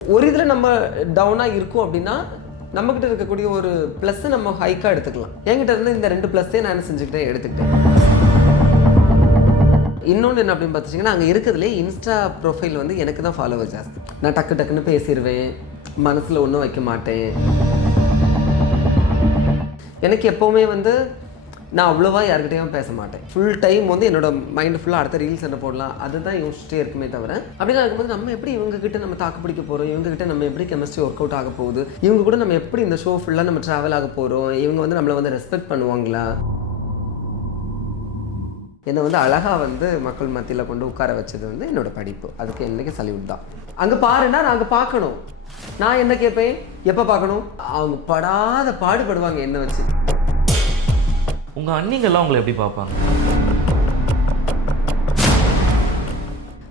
ஒரு இதில் நம்ம டவுனாக இருக்கோம் அப்படின்னா நம்மக்கிட்ட இருக்கக்கூடிய ஒரு ப்ளஸ்ஸை நம்ம ஹைக்காக எடுத்துக்கலாம். என்கிட்ட இருந்து இந்த 2 ப்ளஸ்ஸே நான் செஞ்சுக்கிட்டே எடுத்துக்கிட்டேன். இன்னொன்று என்ன அப்படின்னு பார்த்துச்சிங்கன்னா, அங்கே இருக்கிறதுலே இன்ஸ்டா ப்ரொஃபைல் வந்து எனக்கு தான் ஃபாலோவர் ஜாஸ்தி. நான் டக்குன்னு பேசிடுவேன், மனசில் ஒன்றும் வைக்க மாட்டேன். எனக்கு எப்போவுமே வந்து நான் அவ்வளோவா யார்கிட்டையும் பேச மாட்டேன். ஃபுல் டைம் வந்து என்னோட மைண்டு ஃபுல்லாக அடுத்த ரீல்ஸ் என்ன போடலாம் அதுதான் யோசிச்சுட்டே இருக்குமே தவிர, அப்படிலாம் இருக்கும்போது நம்ம எப்படி இவங்ககிட்ட நம்ம தாக்கு பிடிக்க போகிறோம், இவங்ககிட்ட நம்ம எப்படி கெமிஸ்ட்ரி ஒர்க் அவுட் ஆக போகுது, இவங்க கூட நம்ம எப்படி இந்த ஷோ ஃபுல்லாக நம்ம ட்ராவல் ஆக போகிறோம், இவங்க வந்து நம்மளை வந்து ரெஸ்பெக்ட் பண்ணுவாங்களா. என்னை வந்து அழகாக வந்து மக்கள் மத்தியில் கொண்டு உட்கார வச்சது வந்து என்னோடய படிப்பு. அதுக்கு என்றைக்கு சல்யூட் தான். அங்கே பாருன்னா நான் அங்கே பார்க்கணும். நான் என்ன கேட்பேன், எப்போ பார்க்கணும், அவங்க படாத பாடுபடுவாங்க என்ன வச்சு. உங்கள் அண்ணிங்கெல்லாம் உங்களை எப்படி பார்ப்பாங்க?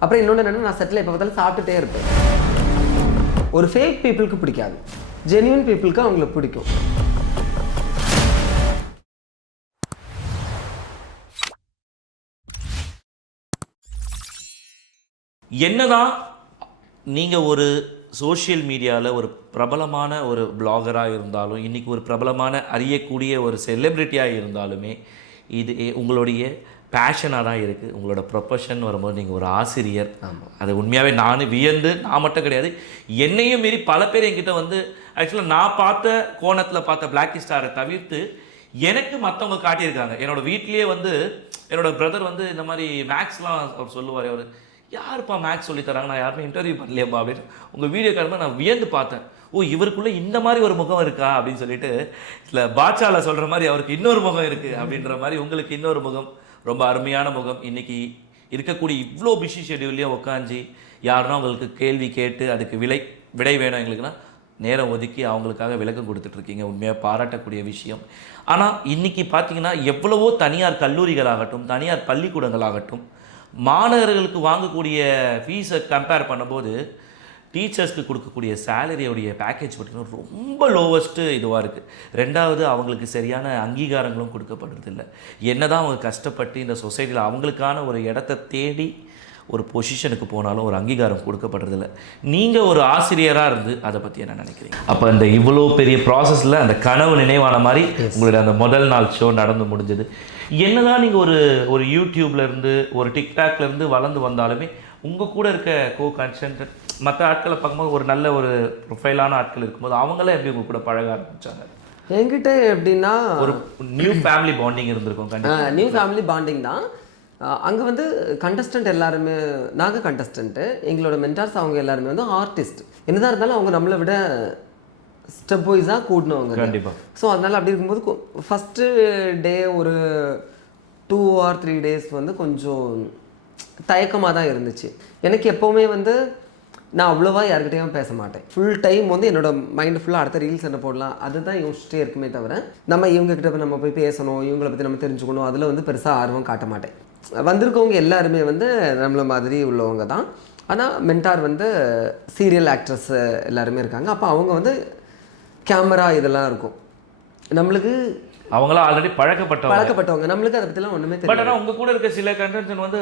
அப்புறம் இன்னொன்று என்னென்னா, நான் செட்டில் எப்போ பார்த்தாலும் சாப்பிட்டுட்டே இருப்பேன். ஒரு ஃபேக் பீப்புளுக்கு பிடிக்காது, ஜென்யூன் பீப்புளுக்கு அவங்களுக்கு பிடிக்கும். என்னதான் நீங்கள் ஒரு சோஷியல் மீடியாவில் ஒரு பிரபலமான ஒரு பிளாகராக இருந்தாலும், இன்றைக்கி ஒரு பிரபலமான அறியக்கூடிய ஒரு செலிப்ரிட்டியாக இருந்தாலுமே, இது உங்களுடைய பேஷனாக தான் இருக்குது. உங்களோட ப்ரொஃபஷன் வரும்போது நீங்கள் ஒரு ஆசிரியர். ஆமாம், அது உண்மையாகவே நான் நான் மட்டும் கிடையாது, என்னையும் மீறி பல பேர் என்கிட்ட வந்து ஆக்சுவலாக நான் பார்த்த கோணத்தில் பார்த்த பிளாக் ஸ்டாரை தவிர்த்து எனக்கு மற்றவங்க காட்டியிருக்காங்க. என்னோடய வீட்லேயே வந்து என்னோடய பிரதர் வந்து இந்த மாதிரி மேக்ஸ்லாம் அவர் சொல்லுவார். அவர் யாருப்பா மேக்ஸ் சொல்லித்தராங்க, நான் யாருமே இன்டர்வியூ பண்ணலையப்பா அப்படின்னு உங்கள் வீடியோ காரணமாக நான் வியந்து பார்த்தேன். ஓ, இவருக்குள்ளே இந்த மாதிரி ஒரு முகம் இருக்கா அப்படின்னு சொல்லிட்டு, இல்லை பாட்சாவில் சொல்கிற மாதிரி அவருக்கு இன்னொரு முகம் இருக்குது அப்படின்ற மாதிரி உங்களுக்கு இன்னொரு முகம், ரொம்ப அருமையான முகம். இன்றைக்கி இருக்கக்கூடிய இவ்வளோ பிஸி ஷெடியூல்லையும் உட்காந்து யாருன்னா அவங்களுக்கு கேள்வி கேட்டு அதுக்கு விடை வேணும் எங்களுக்குன்னா நேரம் ஒதுக்கி அவங்களுக்காக விளக்கம் கொடுத்துட்ருக்கீங்க. உண்மையாக பாராட்டக்கூடிய விஷயம். ஆனால் இன்றைக்கி பார்த்தீங்கன்னா எவ்வளவோ தனியார் கல்லூரிகளாகட்டும், தனியார் பள்ளிக்கூடங்களாகட்டும், மாணவர்களுக்கு வாங்கக்கூடிய ஃபீஸை கம்பேர் பண்ணும்போது டீச்சர்ஸ்க்கு கொடுக்கக்கூடிய சேலரியோடைய பேக்கேஜ் பார்த்திங்கன்னா ரொம்ப லோவஸ்ட்டு இதுவாக இருக்குது. ரெண்டாவது, அவங்களுக்கு சரியான அங்கீகாரங்களும் கொடுக்கப்படுறதில்லை. என்ன தான் அவங்க கஷ்டப்பட்டு இந்த சொசைட்டியில் அவங்களுக்கான ஒரு இடத்த தேடி ஒரு பொசிஷனுக்கு போனாலும் ஒரு அங்கீகாரம் கொடுக்கப்படுறதில்ல. நீங்கள் ஒரு ஆசிரியராக இருந்து அதை பற்றி என்ன நினைக்கிறீங்க? அப்போ இந்த இவ்வளோ பெரிய ப்ராசஸில் அந்த கனவு நினைவான மாதிரி உங்களுடைய அந்த முதல் நாள் ஷோ நடந்து முடிஞ்சது. என்னதான் நீங்கள் ஒரு யூடியூப்லேருந்து ஒரு டிக்டாக்லேருந்து வளர்ந்து வந்தாலுமே உங்கள் கூட இருக்க கன்சென்ட் மற்ற ஆட்களை பார்க்கும்போது ஒரு நல்ல ஒரு ப்ரொஃபைலான ஆட்கள் இருக்கும்போது அவங்களாம் எப்படி உங்கள் கூட பழக ஆரம்பித்தாங்க? என்கிட்ட எப்படின்னா ஒரு நியூ ஃபேமிலி பாண்டிங் இருந்திருக்கும். கண்டிப்பாக நியூ ஃபேமிலி பாண்டிங் தான். அங்கே வந்து கண்டஸ்டன்ட் எல்லாருமே, நாங்கள் கண்டஸ்டண்ட்டு, எங்களோட மென்டார்ஸ் அவங்க எல்லாருமே வந்து ஆர்டிஸ்ட். என்னதான் இருந்தாலும் அவங்க நம்மளை விட ஸ்டெப் வைஸாக கூடணுங்க. கண்டிப்பாக. ஸோ அதனால் அப்படி இருக்கும்போது ஃபஸ்ட்டு டே ஒரு 2 or 3 days வந்து கொஞ்சம் தயக்கமாக தான் இருந்துச்சு. எனக்கு எப்போவுமே வந்து நான் அவ்வளோவா யார்கிட்டையும் பேச மாட்டேன். ஃபுல் டைம் வந்து என்னோட மைண்டு ஃபுல்லாக அடுத்த ரீல்ஸ் என்ன போடலாம் அதுதான் யோசிச்சுட்டே இருக்குமே தவிர, நம்ம இவங்ககிட்ட நம்ம போய் பேசணும், இவங்களை பற்றி நம்ம தெரிஞ்சுக்கணும், அதில் வந்து பெருசாக ஆர்வம் காட்ட மாட்டேன். வந்திருக்கவங்க எல்லாருமே வந்து நம்மளை மாதிரி உள்ளவங்க தான். ஆனால் மென்டார் வந்து சீரியல் ஆக்ட்ரஸ் எல்லாருமே இருக்காங்க. அப்போ அவங்க வந்து கேமரா இதெல்லாம் இருக்கும், நம்மளுக்கு அவங்களாம் ஆல்ரெடி பழக்கப்பட்டவங்க, நம்மளுக்கு அதை பற்றிலாம் ஒன்றுமே தெரியும். பட் ஆனால் உங்கள் கூட இருக்க சில கண்டென்ட் வந்து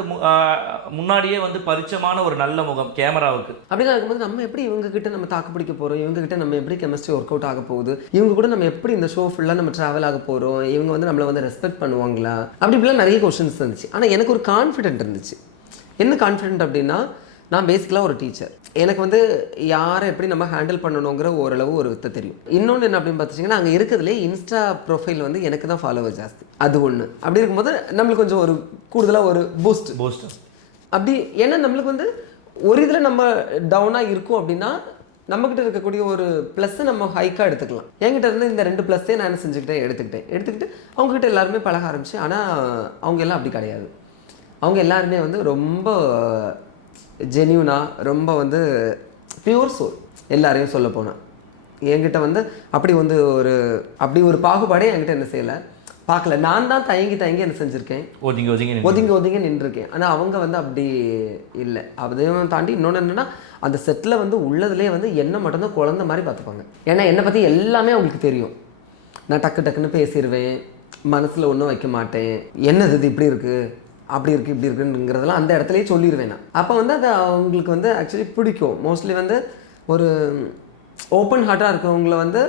முன்னாடியே வந்து பரிச்சயமான ஒரு நல்ல முகம் கேமராவுக்கு. அப்படிலாம் இருக்கும்போது நம்ம எப்படி இவங்ககிட்ட நம்ம தாக்கு பிடிக்க போகிறோம், இவங்ககிட்ட நம்ம எப்படி கெமிஸ்ட்ரி ஒர்க் அவுட் ஆக போகுது, இவங்க கூட நம்ம எப்படி இந்த ஷோ ஃபுல்லாக நம்ம ட்ராவல் ஆக போகிறோம், இவங்க வந்து நம்மளை வந்து ரெஸ்பெக்ட் பண்ணுவாங்களா, அப்படி இப்படிலாம் நிறைய கொஷின்ஸ் இருந்துச்சு. ஆனால் எனக்கு ஒரு கான்ஃபிடென்ட் இருந்துச்சு. என்ன கான்ஃபிடென்ட் அப்படின்னா, நான் பேசிக்கலாக ஒரு டீச்சர். எனக்கு வந்து யாரை எப்படி நம்ம ஹேண்டில் பண்ணணுங்கிற ஓரளவு ஒரு வித்தை தெரியும். இன்னொன்று என்ன அப்படின்னு பார்த்துச்சிங்கன்னா, அங்கே இருக்கிறதுலே இன்ஸ்டா ப்ரொஃபைல் வந்து எனக்கு தான் ஃபாலோவர் ஜாஸ்தி. அது ஒன்று. அப்படி இருக்கும்போது நம்மளுக்கு கொஞ்சம் ஒரு கூடுதலாக ஒரு பூஸ்ட் அப்படி. ஏன்னா நம்மளுக்கு வந்து ஒரு இதில் நம்ம டவுனாக இருக்கோம் அப்படின்னா நம்மக்கிட்ட இருக்கக்கூடிய ஒரு ப்ளஸ்ஸை நம்ம ஹைக்காக எடுத்துக்கலாம். என்கிட்ட இருந்து இந்த 2 ப்ளஸ்ஸே நான் எடுத்துக்கிட்டு அவங்ககிட்ட எல்லாருமே பழக ஆரம்பிச்சு. ஆனால் அவங்க எல்லாம் அப்படி கிடையாது. அவங்க எல்லாருமே வந்து ரொம்ப ஜென்யூனாக, ரொம்ப வந்து பியூர் சோல். எல்லாரையும் சொல்ல போனால் என்கிட்ட வந்து அப்படி ஒரு பாகுபாடே என்கிட்ட என்ன செய்யலை, பார்க்கல. நான் தான் தயங்கி என்ன செஞ்சுருக்கேன், ஒதுங்கி நின்றுருக்கேன். ஆனால் அவங்க வந்து அப்படி இல்லை. அதையும் தாண்டி இன்னொன்று என்னென்னா, அந்த செட்டில் வந்து உள்ளதுலேயே வந்து என்ன மட்டும்தான் குழந்த மாதிரி பார்த்துப்பாங்க. ஏன்னா என்னை பற்றி எல்லாமே அவங்களுக்கு தெரியும். நான் டக்குன்னு பேசிடுவேன், மனசில் ஒன்றும் வைக்க மாட்டேன். என்னது இது இப்படி இருக்குது, அப்படி இருக்குது இப்படி இருக்குங்கிறதெல்லாம் அந்த இடத்துலையே சொல்லிடுவேன் நான். அப்போ வந்து அது அவங்களுக்கு வந்து ஆக்சுவலி பிடிக்கும். மோஸ்ட்லி வந்து ஒரு ஓப்பன் ஹார்ட்டாக இருக்கவங்கள வந்து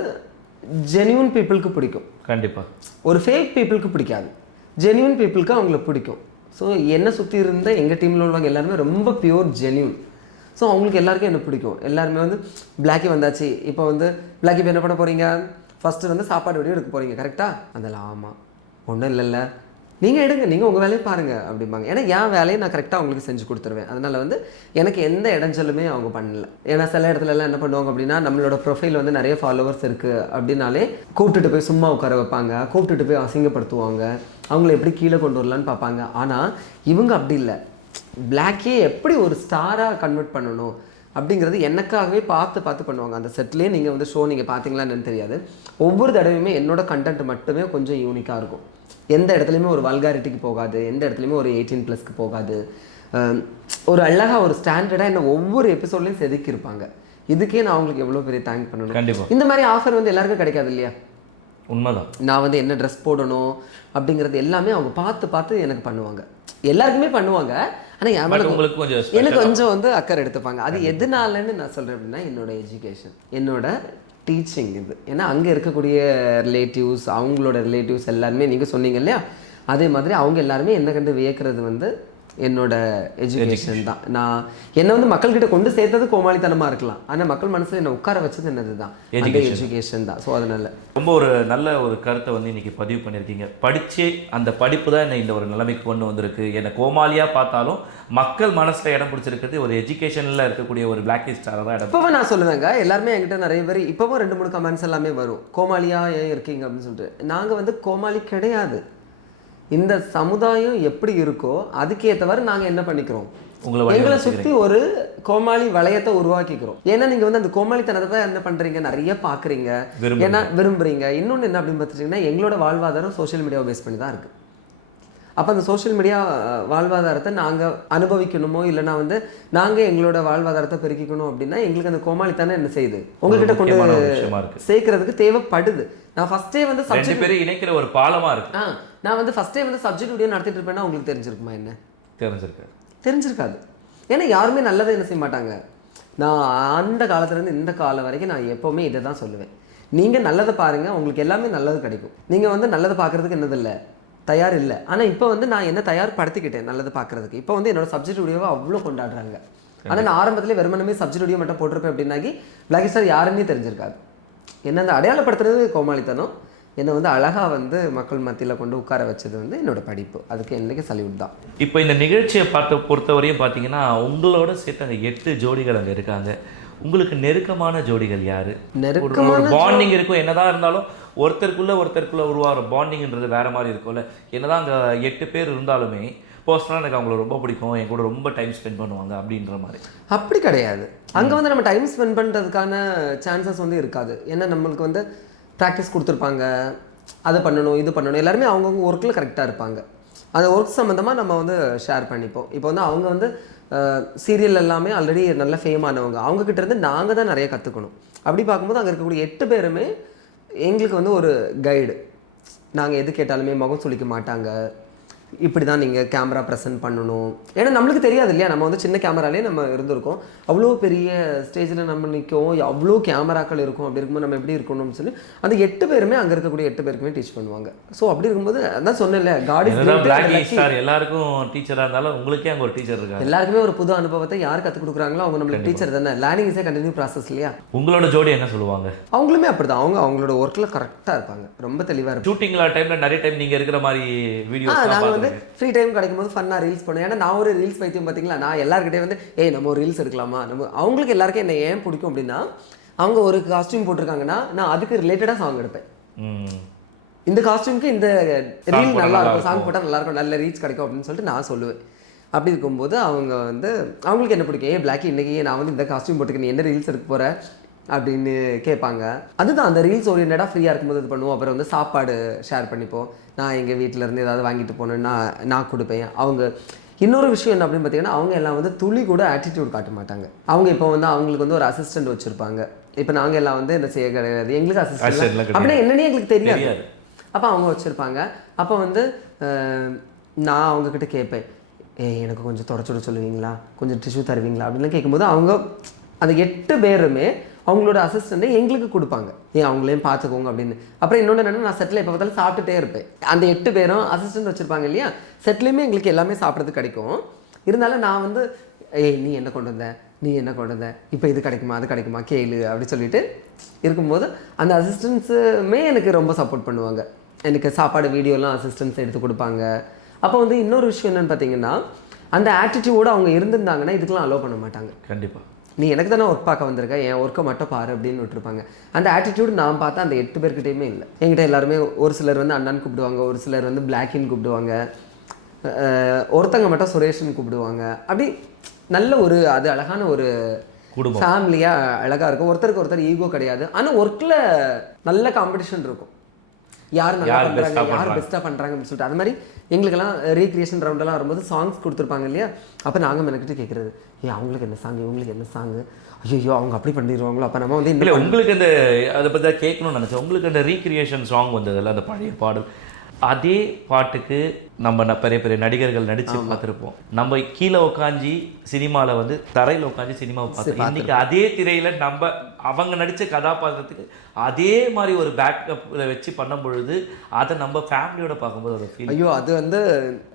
ஜென்யூன் பீப்புளுக்கு பிடிக்கும். கண்டிப்பாக. ஒரு ஃபேக் பீப்புளுக்கு பிடிக்காது, ஜென்யூன் பீப்புளுக்கு அவங்கள பிடிக்கும். ஸோ என்னை சுற்றி இருந்த எங்கள் டீமில் உள்ளவங்க எல்லாருமே ரொம்ப பியூர் ஜென்யூன். ஸோ அவங்களுக்கு எல்லாருக்கும் என்ன பிடிக்கும். எல்லாருமே வந்து பிளாக்கி வந்தாச்சு, இப்போ வந்து பிளாக்கி இப்போ என்ன பண்ண போகிறீங்க, ஃபஸ்ட்டு வந்து சாப்பாடு வீடியோ எடுக்க போகிறீங்க கரெக்டாக? அதெல்லாம் ஆமாம் ஒன்றும் இல்லைல்ல, நீங்கள் எடுங்க, நீங்கள் உங்கள் வேலையை பாருங்கள் அப்படிம்பாங்க. ஏன்னா என் வேலையை நான் கரெக்டாக அவங்களுக்கு செஞ்சு கொடுத்துருவேன். அதனால் வந்து எனக்கு எந்த இடைஞ்சலுமே அவங்க பண்ணல. ஏன்னா சில இடத்துலலாம் என்ன பண்ணுவாங்க அப்படின்னா, நம்மளோட ப்ரொஃபைல் வந்து நிறைய ஃபாலோவர்ஸ் இருக்குது அப்படின்னாலே கூப்பிட்டுட்டு போய் சும்மா உட்கார வைப்பாங்க, கூப்பிட்டுட்டு போய் அசிங்கப்படுத்துவாங்க, அவங்கள எப்படி கீழே கொண்டு வரலான்னு பார்ப்பாங்க. ஆனால் இவங்க அப்படி இல்லை. பிளாக்கே எப்படி ஒரு ஸ்டாராக கன்வெர்ட் பண்ணணும் அப்படிங்கிறது எனக்காகவே பார்த்து பண்ணுவாங்க. அந்த செட்லேயே நீங்கள் வந்து ஷோ நீங்கள் பார்த்தீங்களான்னு தெரியாது, ஒவ்வொரு தடவையுமே என்னோட கண்டென்ட் மட்டுமே கொஞ்சம் யூனிக்காக இருக்கும். எந்த இடத்துலையுமே ஒரு வல்காரிட்டிக்கு போகாது, எந்த இடத்துலையுமே ஒரு 18+ போகாது. ஒரு அழகாக ஒரு ஸ்டாண்டர்டாக என்ன ஒவ்வொரு எபிசோட்லையும் செதுக்கியிருப்பாங்க. இதுக்கே நான் அவங்களுக்கு எவ்வளோ பெரிய தேங்க் பண்ணணும். கண்டிப்பாக. இந்த மாதிரி ஆஃபர் வந்து எல்லாருக்கும் கிடைக்காது இல்லையா? உண்மைதான். நான் வந்து என்ன ட்ரெஸ் போடணும் அப்படிங்கிறது எல்லாமே அவங்க பார்த்து எனக்கு பண்ணுவாங்க. எல்லாருக்குமே பண்ணுவாங்க. ஆனால் எனக்கு கொஞ்சம் வந்து அக்கறை எடுத்துப்பாங்க. அது எதனாலன்னு நான் சொல்கிறேன் அப்படின்னா, என்னோட எஜுகேஷன், என்னோட டீச்சிங் இது. ஏன்னா அங்கே இருக்கக்கூடிய ரிலேட்டிவ்ஸ், அவங்களோட ரிலேட்டிவ்ஸ் எல்லாருமே நீங்கள் சொன்னீங்க இல்லையா, அதே மாதிரி அவங்க எல்லாருமே என்ன கண்டு வியக்கிறது வந்து என்னோட எஜுகேஷன் தான். நான் என்னை வந்து மக்கள்கிட்ட கொண்டு சேர்த்தது கோமாளித்தனமாக இருக்கலாம், ஆனால் மக்கள் மனசில் என்னை உட்கார வச்சது என்னது தான், எஜுகேஷன் தான். ஸோ அதனால ரொம்ப ஒரு நல்ல ஒரு கருத்தை வந்து இன்னைக்கு பதிவு பண்ணியிருக்கீங்க. படித்து அந்த படிப்பு தான் என்னை இந்த ஒரு நிலைமைக்கு கொண்டு வந்திருக்கு. என்னை கோமாளியாக பார்த்தாலும் மக்கள் மனசில் இடம் பிடிச்சிருக்கிறது ஒரு எஜுகேஷனில் இருக்கக்கூடிய ஒரு பிளாக் ஸ்டாராக தான் இடம். இப்போவும் நான் சொல்லுவேங்க, எல்லாருமே என்கிட்ட நிறைய பேர் இப்போவும் 2-3 கமெண்ட்ஸ் எல்லாமே வரும், கோமாளியாக ஏன் இருக்கீங்க அப்படின்னு சொல்லிட்டு. நாங்கள் வந்து கோமாளி கிடையாது. இந்த சமுதாயம் எப்படி இருக்கோ அதுக்கேற்றவாறு நாங்கள் என்ன பண்ணிக்கிறோம், எங்களை சுற்றி ஒரு கோமாளி வளையத்தை உருவாக்கிக்கிறோம். ஏன்னா நீங்கள் வந்து அந்த கோமாளித்தனத்தை தான் என்ன பண்ணுறீங்க, நிறைய பார்க்குறீங்க, ஏன்னா விரும்புகிறீங்க. இன்னொன்று என்ன அப்படின்னு பார்த்துட்டிங்கன்னா, எங்களோட வாழ்வாதாரம் சோஷியல் மீடியாவை பேஸ் பண்ணி தான் இருக்குது. அப்போ அந்த சோஷியல் மீடியா வாழ்வாதாரத்தை நாங்கள் அனுபவிக்கணுமோ, இல்லைனா வந்து நாங்கள் எங்களோட வாழ்வாதாரத்தை பெருக்கிக்கணும் அப்படின்னா எங்களுக்கு அந்த கோமாளித்தானே என்ன செய்யுது, உங்ககிட்ட கொண்டு சேர்க்கறதுக்கு தேவைப்படுது. நான் ஃபஸ்ட்டே வந்து சப்ஜெக்ட் பேர் இணைக்கிற ஒரு பாலமாக இருக்கு. நான் வந்து ஃபஸ்ட்டே வந்து சப்ஜெக்ட் வீடியோ நடத்திட்டு இருப்பேன்னா உங்களுக்கு தெரிஞ்சிருக்குமா? என்ன தெரிஞ்சிருக்காது. ஏன்னா யாருமே நல்லதை என்ன செய்ய மாட்டாங்க. நான் அந்த காலத்துலேருந்து இந்த காலம் வரைக்கும் நான் எப்போவுமே இதை தான் சொல்லுவேன், நீங்கள் நல்லதை பாருங்கள், உங்களுக்கு எல்லாமே நல்லது கிடைக்கும். நீங்கள் வந்து நல்லதை பார்க்குறதுக்கு என்னதில்லை, தயார் இல்லை. ஆனால் இப்போ வந்து நான் என்ன தயார்படுத்திக்கிட்டேன் நல்லது பார்க்குறதுக்கு. இப்போ வந்து என்னோட சப்ஜெக்ட் வீடியோவை அவ்வளோ கொண்டாடுறாங்க. ஆனால் நான் ஆரம்பத்திலே வெறுமனமே சப்ஜெக்ட் வீடியோ மட்டும் போட்டிருப்பேன் அப்படின்னாக்கி பிளாக் ஸ்டார் யாருன்னே தெரிஞ்சிருக்காது. என்ன அந்த அடையாளப்படுத்துறது கோமாளித்தனம். என்னை வந்து அழகாக வந்து மக்கள் மத்தியில் கொண்டு உட்கார வச்சது வந்து என்னோட படிப்பு. அதுக்கு என்றைக்கு சல்யூட் தான். இப்போ இந்த நிகழ்ச்சியை பொறுத்தவரையும் பார்த்தீங்கன்னா, உங்களோட சேர்த்து அங்கே 8 ஜோடிகள் அங்கே இருக்காங்க. உங்களுக்கு நெருக்கமான ஜோடிகள் யாரு? நெருக்கமான பாண்டிங் இருக்கும். என்னதான் இருந்தாலும் ஒருத்தருக்குள்ள உருவாகிற பாண்டிங்ன்றது வேற மாதிரி இருக்கும்ல. என்னதான் அங்கே 8 பேர் இருந்தாலுமே பர்சனலாக எனக்கு அவங்கள ரொம்ப பிடிக்கும், என் கூட ரொம்ப டைம் ஸ்பெண்ட் பண்ணுவாங்க அப்படின்ற மாதிரி. அப்படி கிடையாது. அங்கே வந்து நம்ம டைம் ஸ்பெண்ட் பண்ணுறதுக்கான சான்சஸ் வந்து இருக்காது. ஏன்னா நம்மளுக்கு வந்து ப்ராக்டிஸ் கொடுத்துருப்பாங்க, அதை பண்ணணும் இது பண்ணணும், எல்லாருமே அவங்கவுங்க ஒர்க்கில் கரெக்டாக இருப்பாங்க. அந்த ஒர்க் சம்மந்தமாக நம்ம வந்து ஷேர் பண்ணிப்போம். இப்போ வந்து அவங்க வந்து சீரியல் எல்லாமே ஆல்ரெடி நல்ல ஃபேமானவங்க, அவங்கக்கிட்ட இருந்து நாங்கள் தான் நிறைய கற்றுக்கணும். அப்படி பார்க்கும்போது அங்கே இருக்கக்கூடிய 8 பேருமே எங்களுக்கு வந்து ஒரு கைடு. நாங்கள் எது கேட்டாலுமே முகம் சுளிக்க மாட்டாங்க, இப்படி தான் நீங்கள் கேமரா ப்ரெசென்ட் பண்ணணும். ஏன்னா நம்மளுக்கு தெரியாது இல்லையா, நம்ம வந்து சின்ன கேமராலே நம்ம இருந்திருக்கோம், அவ்வளோ பெரிய ஸ்டேஜில் நம்ம நிற்கும், அவ்வளோ கேமராக்கள் இருக்கும். அப்படி இருக்கும்போது நம்ம எப்படி இருக்கணும்னு சொல்லி அந்த 8 பேருமே அங்கே இருக்கக்கூடிய 8 பேருக்குமே டீச் பண்ணுவாங்க. ஸோ அப்படி இருக்கும்போது அதான் சொன்னேன்ல, காட் இஸ் கிரேட். எல்லாருக்கும் டீச்சராக இருந்தாலும் உங்களுக்கே அங்கே ஒரு டீச்சர் இருக்காங்க. எல்லாருக்குமே ஒரு புது அனுபவத்தை யார் கற்றுக் கொடுக்குறாங்களோ அவங்க நம்மளுக்கு டீச்சர் தானே. லேர்னிங் இஸ் கண்டினியூ ப்ராசஸ் இல்லையா. உங்களோட ஜோடி என்ன சொல்லுவாங்க? அவங்களுமே அப்படி தான், அவங்களோட ஒர்க்கில் கரெக்டாக இருப்பாங்க, ரொம்ப தெளிவாக இருக்கும். ஷூட்டிங்ல டைமில் நிறைய டைம் நீங்கள் இருக்கிற மாதிரி வீடியோ நாங்கள் வந்து ஃப்ரீ டைம் கிடைக்கும் போது ஃபன்னாக ரீல்ஸ் பண்ணுவேன். ஏன்னா நான் ஒரு ரீல்ஸ் பைத்தியம் பார்த்தீங்களா. நான் எல்லாருக்கிட்டே வந்து நம்ம ஒரு ரீல்ஸ் எடுக்கலாமா, நம்ம அவங்களுக்கு எல்லாருக்கும் என்ன ஏன் பிடிக்கும் அப்படின்னா, அவங்க ஒரு காஸ்டியூம் போட்டிருக்காங்கன்னா நான் அதுக்கு ரிலேட்டடாக சாங் எடுப்பேன். இந்த காஸ்டியூமுக்கு இந்த ரீல் நல்லா இருக்கும், சாங் போட்டால் நல்லாயிருக்கும், நல்ல ரீச் கிடைக்கும் அப்படின்னு சொல்லிட்டு நான் சொல்லுவேன். அப்படி இருக்கும்போது அவங்க வந்து அவங்களுக்கு என்ன பிடிக்கும், பிளாக்கி இன்றைக்கி நான் வந்து இந்த காஸ்டியூம் போட்டுக்க நீ என்ன ரீல்ஸ் எடுக்க போகிற அப்படின்னு கேட்பாங்க. அதுதான் அந்த ரீல்ஸ் ஓரியன்டாக ஃப்ரீயாக இருக்கும்போது இது பண்ணுவோம். அப்புறம் வந்து சாப்பாடு ஷேர் பண்ணிப்போம். நான் எங்கள் வீட்டிலேருந்து ஏதாவது வாங்கிட்டு போனேன்னா நான் கொடுப்பேன். அவங்க இன்னொரு விஷயம் என்ன அப்படின்னு பார்த்தீங்கன்னா, அவங்க எல்லாம் வந்து துளி கூட ஆட்டிடியூட் காட்ட மாட்டாங்க. அவங்க இப்போ வந்து அவங்களுக்கு வந்து ஒரு அசிஸ்டன்ட் வச்சுருப்பாங்க. இப்போ நாங்கள் எல்லாம் வந்து என்ன செய்ய கிடையாது, எங்களுக்கு அசிஸ்டன்ட் அப்படின்னா என்னன்னே எங்களுக்கு தெரியாது. அப்போ அவங்க வச்சுருப்பாங்க. அப்போ வந்து நான் அவங்கக்கிட்ட கேட்பேன், எனக்கு கொஞ்சம் தொடச்சுட சொல்லுவீங்களா, கொஞ்சம் டிஷ்யூ தருவீங்களா அப்படின்லாம் கேட்கும்போது அவங்க அந்த 8 பேருமே அவங்களோட அசிஸ்டண்ட்டை எங்களுக்கு கொடுப்பாங்க, அவங்களையும் பார்த்துக்கோங்க அப்படின்னு. அப்புறம் இன்னொன்று என்னென்னா, நான் செட்டில் எப்போ பார்த்தாலும் சாப்பிட்டுட்டே இருப்பேன். அந்த 8 பேரும் அசிஸ்டண்ட் வச்சுருப்பாங்க இல்லையா, செட்லேயுமே எங்களுக்கு எல்லாமே சாப்பிட்றது கிடைக்கும். இருந்தாலும் நான் வந்து நீ என்ன கொண்டு வந்த, நீ என்ன கொண்டு வந்த, இப்போ இது கிடைக்குமா அது கிடைக்குமா கேளு அப்படி சொல்லிட்டு இருக்கும்போது அந்த அசிஸ்டன்ஸுமே எனக்கு ரொம்ப சப்போர்ட் பண்ணுவாங்க. எனக்கு சாப்பாடு வீடியோலாம் அசிஸ்டன்ஸ் எடுத்து கொடுப்பாங்க. அப்போ வந்து இன்னொரு விஷயம் என்னென்னு பார்த்தீங்கன்னா, அந்த ஆட்டிடியூடோடு அவங்க இருந்திருந்தாங்கன்னா இதுக்கெலாம் அலோவ் பண்ண மாட்டாங்க. கண்டிப்பாக நீ எனக்கு தானே ஒர்க் பார்க்க வந்திருக்க, என் ஒர்க்கை மட்டும் பாரு அப்படின்னு விட்டுருப்பாங்க. அந்த ஆட்டிடியூட் நான் பார்த்தா அந்த 8 பேர்கிட்டையுமே இல்லை. என்கிட்ட எல்லாருமே ஒரு சிலர் வந்து அண்ணான்னு கூப்பிடுவாங்க, ஒரு சிலர் வந்து பிளாக்கின்னு கூப்பிடுவாங்க, ஒருத்தங்க மட்டும் சுரேஷ்னு கூப்பிடுவாங்க. அப்படி நல்ல ஒரு அது அழகான ஒரு குடும்பம், ஃபேமிலியாக அழகாக இருக்கும். ஒருத்தருக்கு ஒருத்தர் ஈகோ கிடையாது. ஆனால் ஒர்க்கில் நல்ல காம்படிஷன் இருக்கும், யார் நல்லா பண்ணுறாங்க, யார் பெஸ்ட்டாக பண்ணுறாங்க அப்படின்னு சொல்லிட்டு. அது மாதிரி எங்களுக்கெல்லாம் ரீக்ரியேஷன் ரவுண்டெல்லாம் வரும்போது சாங்ஸ் கொடுத்துருப்பாங்க இல்லையா, அப்போ நாங்கள் மெனக்கிட்டு கேட்குறது, அவங்களுக்கு என்ன சாங், இவங்களுக்கு என்ன சாங்கு, ஐயோ அவங்க அப்படி பண்ணிடுவாங்களோ. அப்போ நம்ம வந்து இல்லை உங்களுக்கு அந்த அதை பற்றி தான் கேட்கணும்னு நினச்சேன். உங்களுக்கு அந்த ரீக்ரியேஷன் சாங் வந்ததில்ல, அந்த பழைய பாடல், அதே பாட்டுக்கு நம்ம பெரிய பெரிய நடிகர்கள் நடித்து பார்த்துருப்போம். நம்ம கீழே உட்காந்து சினிமாவில் வந்து தரையில் உட்காந்து சினிமாவை பார்த்து இன்னைக்கு அதே திரையில் நம்ம அவங்க நடித்த கதாபாத்திரத்துக்கு அதே மாதிரி ஒரு பேக்கப்பில் வச்சு பண்ணும் பொழுது அதை நம்ம ஃபேமிலியோட பார்க்கும்போது ஒரு ஃபீல், ஐயோ அது வந்து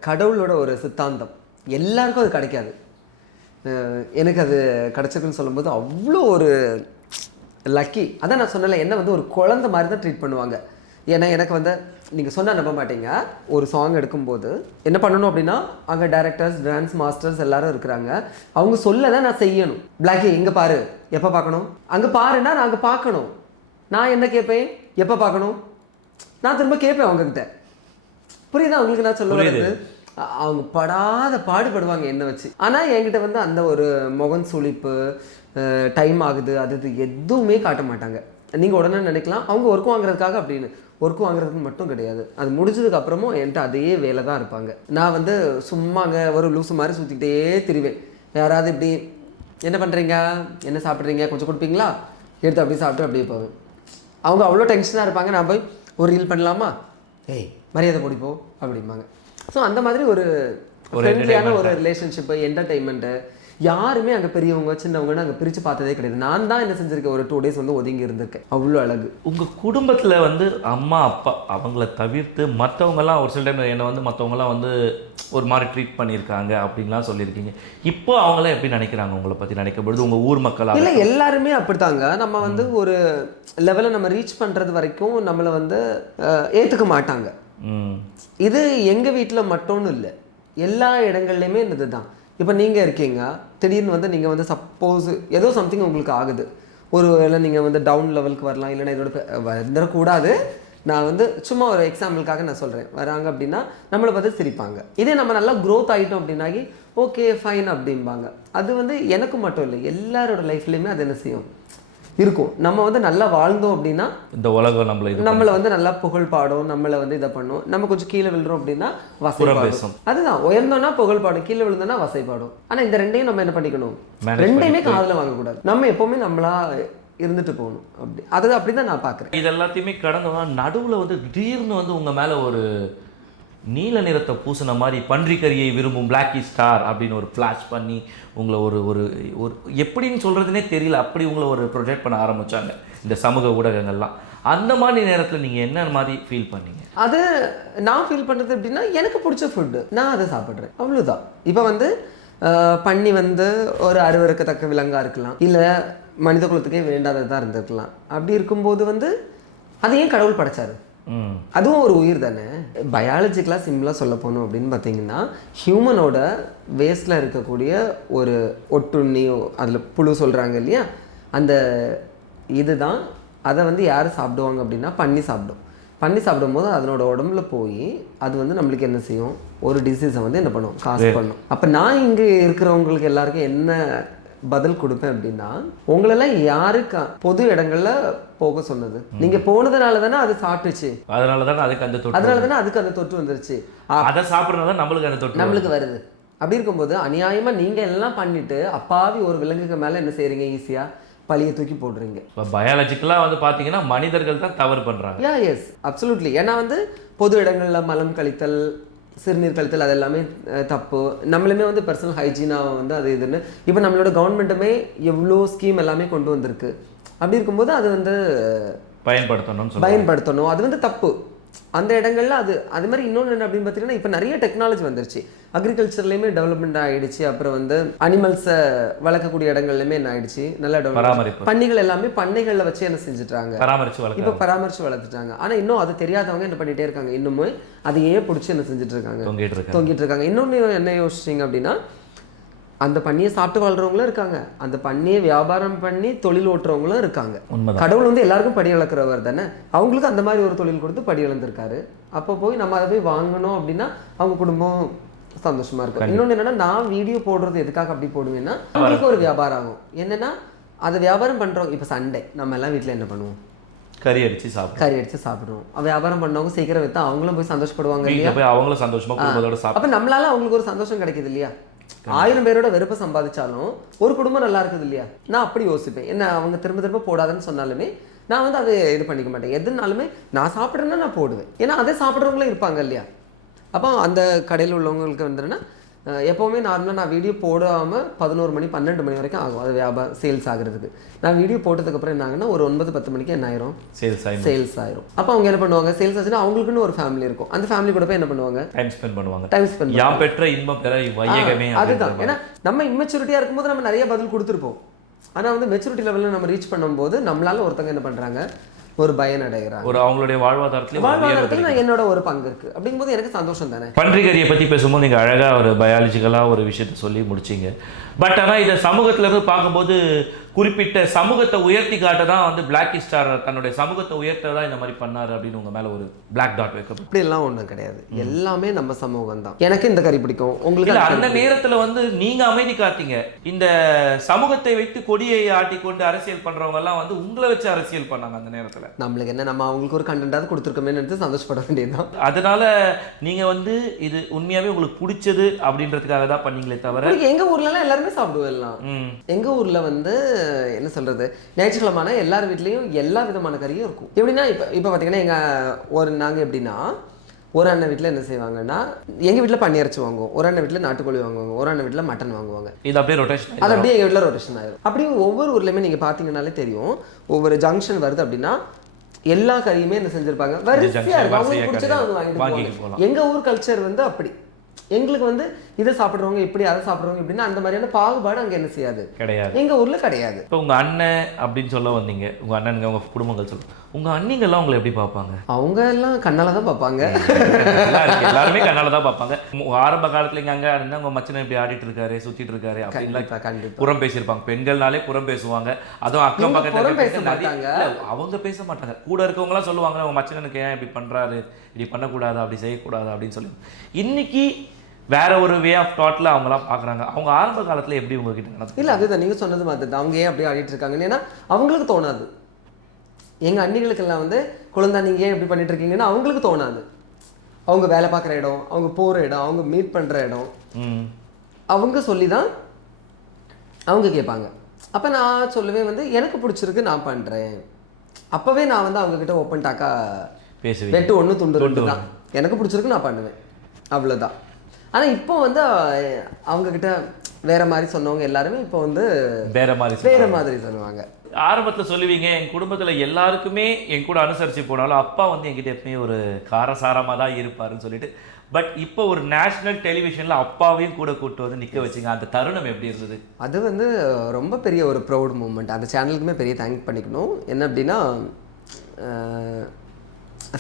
கடவுளோட ஒரு சித்தாந்தம். எல்லாருக்கும் அது கிடைக்காது. எனக்கு அது கிடைச்சிருக்குன்னு சொல்லும்போது அவ்வளோ ஒரு லக்கி. அதான் நான் சொன்னல, என்ன வந்து ஒரு குழந்தை மாதிரி தான் ட்ரீட் பண்ணுவாங்க. ஏன்னா எனக்கு வந்து நீங்கள் சொன்னால் நம்ப மாட்டீங்க, ஒரு சாங் எடுக்கும்போது என்ன பண்ணணும் அப்படின்னா, அங்கே டைரக்டர்ஸ், டான்ஸ் மாஸ்டர்ஸ் எல்லாரும் இருக்கிறாங்க, அவங்க சொல்ல தான் நான் செய்யணும். பிளாக்கி இங்கே பாரு, எப்போ பார்க்கணும், அங்கே பாருன்னா நான் அங்கே பார்க்கணும். நான் என்ன கேட்பேன், எப்போ பார்க்கணும், நான் திரும்ப கேட்பேன் அவங்கக்கிட்ட. புரியுதா அவங்களுக்கு நான் சொல்ல வருது? அவங்க படாத பாடுபடுவாங்க என்ன வச்சு. ஆனால் என்கிட்ட வந்து அந்த ஒரு முகம் சுளிப்பு, டைம் ஆகுது அது இது எதுவுமே காட்ட மாட்டாங்க. நீங்கள் உடனே நினைக்கலாம் அவங்க ஒர்க் வாங்குறதுக்காக அப்படின்னு. ஒர்க் வாங்குறதுக்கு மட்டும் கிடையாது, அது முடிஞ்சதுக்கு அப்புறமும் என்கிட்ட அதே வேலை தான் இருப்பாங்க. நான் வந்து சும்மாங்க ஒரு லூசு மாதிரி சுற்றிக்கிட்டே திரிவேன். யாராவது இப்படி என்ன பண்ணுறீங்க, என்ன சாப்பிட்றீங்க, கொஞ்சம் கொடுப்பீங்களா, எடுத்து அப்படியே சாப்பிட்டு அப்படியே போவேன். அவங்க அவ்வளோ டென்ஷனாக இருப்பாங்க. நான் போய் ஒரு ரீல் பண்ணலாமா, மரியாதை போடிப்போ அப்படிம்பாங்க. ஸோ அந்த மாதிரி ஒரு ஃப்ரெண்ட்லியான ஒரு ரிலேஷன்ஷிப்பு, என்டர்டெயின்மெண்ட்டு. யாருமே அங்கே பெரியவங்க சின்னவங்கன்னு அங்கே பிரித்து பார்த்ததே கிடையாது. நான் தான் என்ன செஞ்சுருக்கேன், ஒரு 2 days வந்து ஒதுங்கி இருந்திருக்கேன். அவ்வளோ அழகு. உங்கள் குடும்பத்தில் வந்து அம்மா அப்பா அவங்கள தவிர்த்து மற்றவங்கலாம் ஒரு சில டைம் என்னை வந்து மற்றவங்களாம் வந்து ஒரு மாதிரி ட்ரீட் பண்ணியிருக்காங்க அப்படின்லாம் சொல்லியிருக்கீங்க. இப்போ அவங்களாம் எப்படி நினைக்கிறாங்க உங்களை பற்றி நினைக்கும் பொழுது, உங்கள் ஊர் மக்களாக? இல்லை எல்லாருமே அப்படித்தாங்க. நம்ம வந்து ஒரு லெவலில் நம்ம ரீச் பண்ணுறது வரைக்கும் நம்மளை வந்து ஏற்றுக்க மாட்டாங்க. இது எங்கள் வீட்டில் மட்டும்னு இல்லை, எல்லா இடங்கள்லையுமே இது தான். இப்போ நீங்கள் இருக்கீங்க, திடீர்னு வந்து நீங்கள் வந்து சப்போஸ் ஏதோ சம்திங் உங்களுக்கு ஆகுது, ஒரு வேளை நீங்கள் வந்து டவுன் லெவலுக்கு வரலாம், இல்லைன்னா இதோட வந்துடக்கூடாது. நான் வந்து சும்மா ஒரு எக்ஸாம்பிளுக்காக நான் சொல்கிறேன், வராங்க அப்படின்னா நம்மளை பார்த்து சிரிப்பாங்க. இதே நம்ம நல்லா க்ரோத் ஆகிட்டோம் அப்படின்னாகி ஓகே ஃபைன் அப்படிம்பாங்க. அது வந்து எனக்கு மட்டும் இல்லை, எல்லாரோட லைஃப்லேயுமே அது என்ன செய்யும் இருக்கும். நம்ம வந்து நல்லா வாழ்ந்தோம் அப்படின்னா இந்த உலகம் நம்மளை வந்து நல்லா புகழ் பாடும், நம்மளை வந்து இதை பண்ணும். நம்ம கொஞ்சம் கீழே விழுறோம் அப்படின்னா வசைப்பாடும். அதுதான், உயர்ந்தோன்னா புகழ் பாடும், கீழே விழுந்தோன்னா வசைப்பாடும். ஆனால் இந்த ரெண்டையும் நம்ம என்ன பண்ணிக்கணும், ரெண்டையுமே காதில் வாங்கக்கூடாது. நம்ம எப்பவுமே நம்மளா இருந்துட்டு போகணும். அப்படி அது அப்படிதான் நான் பார்க்குறேன். இது எல்லாத்தையுமே கடந்தவங்க நடுவில் வந்து திடீர்னு வந்து உங்கள் மேலே ஒரு நீல நிறத்தை பூசின மாதிரி பன்றிக்கரியை விரும்பும் பிளாக்கி ஸ்டார் அப்படின்னு ஒரு ஃப்ளாஷ் பண்ணி உங்களை ஒரு ஒரு ஒரு எப்படின்னு சொல்கிறதுனே தெரியல, அப்படி உங்களை ஒரு ப்ரொஜெக்ட் பண்ண ஆரம்பித்தாங்க இந்த சமூக ஊடகங்கள்லாம். அந்த மாதிரி நேரத்தில் நீங்கள் என்ன மாதிரி ஃபீல் பண்ணீங்க? அது நான் ஃபீல் பண்ணுறது எப்படின்னா, எனக்கு பிடிச்ச ஃபுட்டு நான் அதை சாப்பிட்றேன், அவ்வளோதான். இப்போ வந்து பண்ணி வந்து ஒரு அருவருக்கத்தக்க விலங்காக இருக்கலாம், இல்லை மனித குலத்துக்கே வேண்டாததாக இருந்திருக்கலாம். அப்படி இருக்கும்போது வந்து அதை ஏன் கடவுள் படைச்சாரு? அதுவும் ஒரு உயிர் தானே. பயாலஜிக்கலாக சிம்பிளாக சொல்ல போகணும் அப்படின்னு பார்த்தீங்கன்னா, ஹியூமனோட வேஸ்டில் இருக்கக்கூடிய ஒரு ஒட்டுண்ணி, அதில் புழு சொல்கிறாங்க இல்லையா, அந்த இதுதான். அதை வந்து யார் சாப்பிடுவாங்க அப்படின்னா பன்னி சாப்பிடும். பன்னி சாப்பிடும்போது அதனோட உடம்புல போய் அது வந்து நம்மளுக்கு என்ன செய்யும், ஒரு டிசீஸை வந்து என்ன பண்ணும், காசு பண்ணும். அப்போ நான் இங்கே இருக்கிறவங்களுக்கு எல்லாருக்கும் என்ன பதில் கொடுப்பேன் அப்படின்னா, உங்களெல்லாம் யாருக்கு பொது இடங்கள்ல போக சொன்னது? நீங்க போனதுனால தானே அது சாப்பிட்டுச்சு, அதனால தானே அதுக்கு அந்த தொற்று வந்துருச்சு. அதை சாப்பிட்றதுனால நம்மளுக்கு அந்த தொற்று நம்மளுக்கு வருது. அப்படி இருக்கும்போது அநியாயமா நீங்க எல்லாம் பண்ணிட்டு அப்பாவி ஒரு விலங்குக்கு மேல என்ன செய்றீங்க, ஈஸியா பழியை தூக்கி போடுறீங்க. பயாலஜிக்கலாக வந்து பார்த்தீங்கன்னா மனிதர்கள் தான் தவறு பண்ணுறாங்க. Yes absolutely. ஏன்னா வந்து பொது இடங்களில் மலம் கழித்தல் சிறுநீர் கழித்தல் அது எல்லாமே தப்பு. நம்மளுமே வந்து பர்சனல் ஹைஜீனாக வந்து அது இதுன்னு இப்போ நம்மளோட கவர்மெண்ட்டுமே எவ்வளோ ஸ்கீம் எல்லாமே கொண்டு வந்திருக்கு. அப்படி இருக்கும்போது அது வந்து பயன்படுத்தணும். அது வந்து தப்பு அந்த இடங்கள்ல. அது மாதிரி இன்னொன்று என்ன அப்படின்னு பார்த்தீங்கன்னா, இப்போ நிறைய டெக்னாலஜி வந்துருச்சு. அக்ரிகல்ச்சர்லேயுமே டெவலப்மெண்ட் ஆகிடுச்சு. அப்புறம் வந்து அனிமல்ஸை வளர்க்கக்கூடிய இடங்கள்லையுமே என்ன ஆயிடுச்சு, நல்லா டெவலப். பன்னிகள் எல்லாமே பண்ணைகளில் வச்சு என்ன செஞ்சுட்டாங்க, இப்போ பராமரிச்சு வளர்த்துட்டாங்க. ஆனால் இன்னும் அது தெரியாதவங்க என்ன பண்ணிகிட்டே இருக்காங்க, இன்னுமே அதையே பிடிச்சி என்ன செஞ்சுட்டு இருக்காங்க, தொங்கிட்டு இருக்காங்க. இன்னொன்று என்ன யோசிச்சிங்க அப்படின்னா, அந்த பண்ணியை சாப்பிட்டு வாழ்றவங்களும் இருக்காங்க, அந்த பண்ணியை வியாபாரம் பண்ணி தொழில் ஓட்டுறவங்களும் இருக்காங்க. கடவுள் வந்து எல்லாருக்கும் படி இழக்கிறவர் தானே, அவங்களுக்கு அந்த மாதிரி ஒரு தொழில் கொடுத்து படி இழந்திருக்காரு. அப்போ போய் நம்ம அதை போய் வாங்கணும் அப்படின்னா அவங்க குடும்பம் சந்தோஷமா இருக்கும். இன்னொன்று என்னன்னா, நான் வீடியோ போடுறது எதுக்காக அப்படி போடுவேன்னா, அவங்களுக்கு ஒரு வியாபாரம் ஆகும். என்னன்னா அதை வியாபாரம் பண்றவங்க, இப்போ சண்டே நம்ம எல்லாம் வீட்டில் என்ன பண்ணுவோம், கறி அடிச்சு சாப்பிடுவோம். வியாபாரம் பண்ணவங்க சீக்கிரம் வித்தா அவங்களும் போய் சந்தோஷப்படுவாங்க இல்லையா, அவங்களும் சந்தோஷமா குடும்பத்தோட சாப்பிட்டு. அப்ப நம்மளால அவங்களுக்கு ஒரு சந்தோஷம் கிடைக்குது இல்லையா. 1000 பேரோட வெறுப்பை சம்பாதிச்சாலும் ஒரு குடும்பம் நல்லா இருக்குது இல்லையா. நான் அப்படி யோசிப்பேன். என்ன அவங்க திரும்ப திரும்ப போடாதுன்னு சொன்னாலுமே நான் வந்து அதை இது பண்ணிக்க மாட்டேன். எதுனாலுமே நான் சாப்பிட்றேன்னா நான் போடுவேன். ஏன்னா அதை சாப்பிட்றவங்களும் இருப்பாங்க இல்லையா. அப்போ அந்த கடையில் உள்ளவங்களுக்கு வந்துன்னா எப்போவுமே நார்மலாக நான் வீடியோ போடாமல் 11 மணி 12 மணி வரைக்கும் ஆகும் அது வியாபாரம் சேல்ஸ் ஆகுறதுக்கு. நான் வீடியோ போட்டதுக்கப்புறம் என்ன ஆகுன்னா, ஒரு 9-10 மணிக்கு என்ன ஆயிரும், சேல்ஸ் ஆயிரும். அப்போ அவங்க என்ன பண்ணுவாங்க, சேல்ஸ் ஆச்சுன்னா அவங்களுக்குன்னு ஒரு ஃபேமிலி இருக்கும். அந்த ஃபேமிலி கூட போய் என்ன பண்ணுவாங்க, டைம் ஸ்பெண்ட் பண்ணுவாங்க. அதுதான். ஏன்னா நம்ம இம்மெச்சூரிட்டியாக இருக்கும்போது நம்ம நிறைய பதில் கொடுத்துருப்போம். ஆனால் வந்து மெச்சூரிட்டி லெவலில் நம்ம ரீச் பண்ணும்போது நம்மளால ஒருத்தங்க என்ன பண்ணுறாங்க, ஒரு பயன் அடைகிறாங்க. ஒரு அவங்களுடைய வாழ்வாதாரத்தில் என்னோட ஒரு பங்கு இருக்கு அப்படிங்கும்போது எனக்கு சந்தோஷம் தானே. பன்றிகரியை பற்றி பேசும்போது நீங்கள் அழகாக ஒரு பயாலஜிக்கலாக ஒரு விஷயத்த சொல்லி முடிச்சிங்க. பட் ஆனால் இதை சமூகத்தில் இருந்து பார்க்கும்போது குறிப்பிட்ட சமூகத்தை உயர்த்தி காட்ட தான் வந்து பிளாக் ஸ்டார் தன்னுடைய சமூகத்தை உயர்த்த தான் இந்த மாதிரி பண்ணாரு அப்படின்னு உங்க மேல ஒரு பிளாக் டாட் வைக்க. இப்படி எல்லாம் ஒன்றும் கிடையாது, எல்லாமே நம்ம சமூகம் தான். எனக்கு இந்த கறி பிடிக்கும், உங்களுக்கு அந்த நேரத்தில் வந்து நீங்க அமைதி காத்தீங்க. இந்த சமூகத்தை வைத்து கொடியை ஆட்டிக்கொண்டு அரசியல் பண்றவங்க எல்லாம் வந்து உங்களை வச்சு அரசியல் பண்ணாங்க. அந்த நேரத்தில் நம்மளுக்கு என்ன, நம்ம அவங்களுக்கு ஒரு கண்டென்ட்டாவது கொடுத்துருக்கோமே எடுத்து சந்தோஷப்பட வேண்டியதுதான். அதனால நீங்க வந்து இது உண்மையாவே உங்களுக்கு பிடிச்சது அப்படின்றதுக்காக தான் பண்ணீங்களே தவிர. எங்க ஊர்ல எல்லாம் எல்லாருமே சாப்பிடுவோம். எல்லாம் எங்க ஊர்ல வந்து என்ன சொல்றது, ஞாயிற்றுக்கிழமான எல்லார் வீட்லயும் எல்லா விதமான கறியும் இருக்கும். எப்படின்னா இப்போ பார்த்தீங்கன்னா நாங்கள் எப்படின்னா, ஒரு அண்ணன் வீட்டில் என்ன செய்வாங்கன்னா, எங்கள் வீட்டில் பன்னி இறைச்சி வாங்குவோம், ஒரு அண்ணன் வீட்டில் நாட்டுக்கோழி வாங்குவாங்க, ஒரு அண்ணன் வீட்டில் மட்டன் வாங்குவாங்க. இது அப்படியே ரொட்டேஷன், அது அப்படியே எங்கள் வீட்டில் ரொட்டேஷன் ஆயிடும். அப்படியே ஒவ்வொரு ஊர்லேயுமே நீங்கள் பார்த்தீங்கன்னாலே தெரியும், ஒவ்வொரு ஜங்ஷன் வருது அப்படின்னா எல்லா கறியுமே என்ன செஞ்சிருப்பாங்க, வரிசையா இருக்கும். அவங்களுக்கு பிடிச்சதான் அவங்க வாங்கிட்டு போவாங்க. எங்கள் ஊர் கல்ச்சர் வந்து அப்படி. எங்களுக்கு வந்து இதை சாப்பிட்றவங்க இப்படி, அதை சாப்பிட்றவங்க இப்படின்னா அந்த மாதிரியான பாகுபாடு அங்கே என்ன செய்யாது, கிடையாது. எங்கள் ஊரில் கிடையாது. இப்போ உங்கள் அண்ணன் அப்படின்னு சொல்ல வந்தீங்க, உங்கள் அண்ணனுங்க உங்கள் குடும்பங்கள் சொல்லுங்க, உங்கள் அண்ணிங்கெல்லாம் உங்களை எப்படி பார்ப்பாங்க? அவங்க எல்லாம் கண்ணால் தான் பார்ப்பாங்க. எல்லாருமே கண்ணால் தான் பார்ப்பாங்க. ஆரம்ப காலத்தில் இங்கே அங்கே இருந்தால் உங்கள் மச்சனை இப்படி ஆடிட்டு இருக்காரு, சுற்றிட்டு இருக்காரு அப்படின்லாம் புறம் பேசியிருப்பாங்க. பெண்கள்னாலே புறம் பேசுவாங்க. அதுவும் அக்கம் பக்கத்தில் அவங்க பேச மாட்டாங்க. கூட இருக்கவங்களாம் சொல்லுவாங்க, உங்கள் மச்சனுக்கு ஏன் இப்படி பண்ணுறாரு, இப்படி பண்ணக்கூடாது, அப்படி செய்யக்கூடாது அப்படின்னு சொல்லி. இன்னைக்கு வேற ஒரு வே ஆஃப் தாட்ல அவங்களாம் பார்க்குறாங்க. அவங்க ஆரம்ப காலத்தில் எப்படி உங்ககிட்ட நடந்து? இல்லை, அதுதான் நீங்கள் சொன்னது மாதிரி தான். அவங்க ஏன் அப்படி ஆடிட்டு இருக்காங்கன்னு ஏன்னா அவங்களுக்கு தோணாது. எங்கள் அண்ணிகளுக்கெல்லாம் வந்து குழந்தை நீங்கள் ஏன் இப்படி பண்ணிட்டு இருக்கீங்கன்னா அவங்களுக்கு தோணாது. அவங்க வேலை பார்க்குற இடம், அவங்க போகிற இடம், அவங்க மீட் பண்ணுற இடம், அவங்க சொல்லி தான் அவங்க கேட்பாங்க. அப்போ நான் சொல்லுவேன் வந்து எனக்கு பிடிச்சிருக்கு நான் பண்ணுறேன். அப்போவே நான் வந்து அவங்கக்கிட்ட ஓப்பன் டாக்கா பேசுவேன். வெட்டு ஒன்று துண்டு தான், எனக்கு பிடிச்சிருக்கு நான் பண்ணுவேன், அவ்வளோதான். ஆனால் இப்போ வந்து அவங்கக்கிட்ட வேற மாதிரி சொன்னவங்க எல்லாருமே இப்போ வந்து வேற மாதிரி சொல்லுவாங்க. ஆரம்பத்தில் சொல்லுவீங்க, என் குடும்பத்தில் எல்லாருக்குமே என் கூட அனுசரித்து போனாலும் அப்பா வந்து என்கிட்ட எப்பவுமே ஒரு காரசாரமாக தான் இருப்பாருன்னு சொல்லிட்டு. பட் இப்போ ஒரு நேஷ்னல் டெலிவிஷனில் அப்பாவையும் கூட கூப்பிட்டு வந்து நிற்க வச்சிங்க. அந்த தருணம் எப்படி இருந்தது? அது வந்து ரொம்ப பெரிய ஒரு ப்ரௌட் மூமெண்ட். அந்த சேனலுக்குமே பெரிய தேங்க் பண்ணிக்கணும். என்ன அப்படின்னா,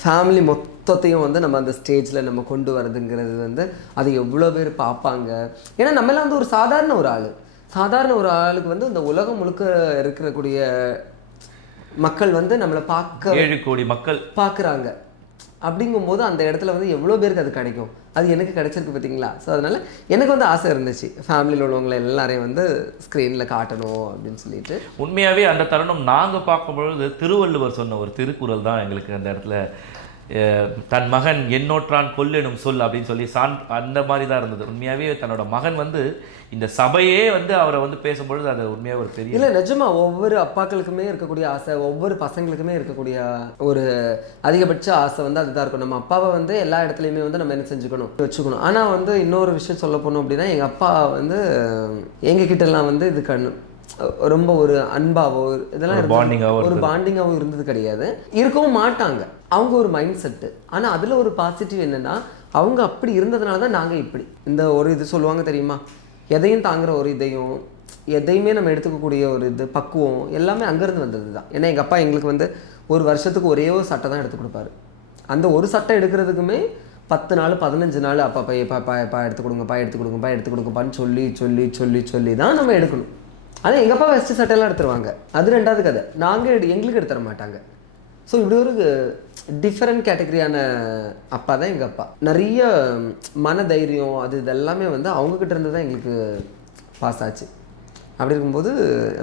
ஃபேமிலி மொத்தத்தையும் வந்து நம்ம அந்த ஸ்டேஜில் நம்ம கொண்டு வரதுங்கிறது வந்து அது எவ்வளோ பேர் பார்ப்பாங்க. ஏன்னா நம்மளாம் வந்து ஒரு சாதாரண ஒரு ஆளுக்கு வந்து இந்த உலகம் முழுக்க இருக்கக்கூடிய மக்கள் வந்து நம்மளை 7 கோடி மக்கள் பார்க்குறாங்க. அப்படிங்கும்போது அந்த இடத்துல வந்து எவ்வளோ பேருக்கு அது கிடைக்கும், அது எனக்கு கிடைச்சிருக்கு பார்த்தீங்களா. ஸோ அதனால் எனக்கு வந்து ஆசை இருந்துச்சு, ஃபேமிலியில் உள்ளவங்களை எல்லாரையும் வந்து ஸ்க்ரீனில் காட்டணும் அப்படின்னு சொல்லிட்டு. உண்மையாகவே அந்த தருணம் நாங்கள் பார்க்கும்பொழுது திருவள்ளுவர் சொன்ன ஒரு திருக்குறள் தான் எங்களுக்கு அந்த இடத்துல தன் மகன் எண்ணோற்றான் கொல்லெனும் சொல் அப்படின்னு சொல்லி அந்த மாதிரி தான் இருந்தது. உண்மையாகவே தன்னோட மகன் வந்து இந்த சபையே வந்து அவரை வந்து பேசும்பொழுது அது உண்மையாக ஒரு பெரிய இல்லை நிஜமா ஒவ்வொரு அப்பாக்களுக்குமே இருக்கக்கூடிய ஆசை, ஒவ்வொரு பசங்களுக்குமே இருக்கக்கூடிய ஒரு அதிகபட்ச ஆசை வந்து அதுதான் இருக்கும். நம்ம அப்பாவை வந்து எல்லா இடத்துலையுமே வந்து நம்ம என்ன செஞ்சுக்கணும் வச்சுக்கணும். ஆனால் வந்து இன்னொரு விஷயம் சொல்ல போனோம் அப்படின்னா, எங்கள் அப்பா வந்து எங்ககிட்டலாம் வந்து இது ரொம்ப ஒரு அன்பாவோ இதெல்லாம் ஒரு பாண்டிங்காவோ இருந்தது கிடையாது, இருக்கவும் மாட்டாங்க. அவங்க ஒரு மைண்ட் செட்டு. ஆனால் அதில் ஒரு பாசிட்டிவ் என்னன்னா, அவங்க அப்படி இருந்ததுனால தான் நாங்கள் இப்படி இந்த ஒரு இது சொல்லுவாங்க தெரியுமா, எதையும் தாங்குற ஒரு இதையும் எதையுமே நம்ம எடுத்துக்கக்கூடிய ஒரு இது பக்குவம் எல்லாமே அங்கேருந்து வந்தது தான். ஏன்னா எங்கள் அப்பா எங்களுக்கு வந்து ஒரு வருஷத்துக்கு ஒரே ஒரு சட்டை தான் எடுத்து கொடுப்பாரு. அந்த ஒரு சட்டை எடுக்கிறதுக்குமே 10 நாள் 15 நாள் அப்பா பா எடுத்து கொடுங்கப்பான்னு சொல்லி சொல்லி சொல்லி சொல்லி தான் நம்ம எடுக்கணும். ஆனால் எங்கள் அப்பா வெஸ்ட் சட்டையெல்லாம் எடுத்துருவாங்க, அது ரெண்டாவது கதை. எங்களுக்கு எடுத்துட மாட்டாங்க. ஸோ இப்படி ஒரு டிஃப்ரெண்ட் கேட்டகரியான அப்பா தான் எங்கள் அப்பா. நிறைய மன தைரியம் அது இதெல்லாமே வந்து அவங்கக்கிட்ட இருந்து தான் எங்களுக்கு பாஸ் ஆச்சு. அப்படி இருக்கும்போது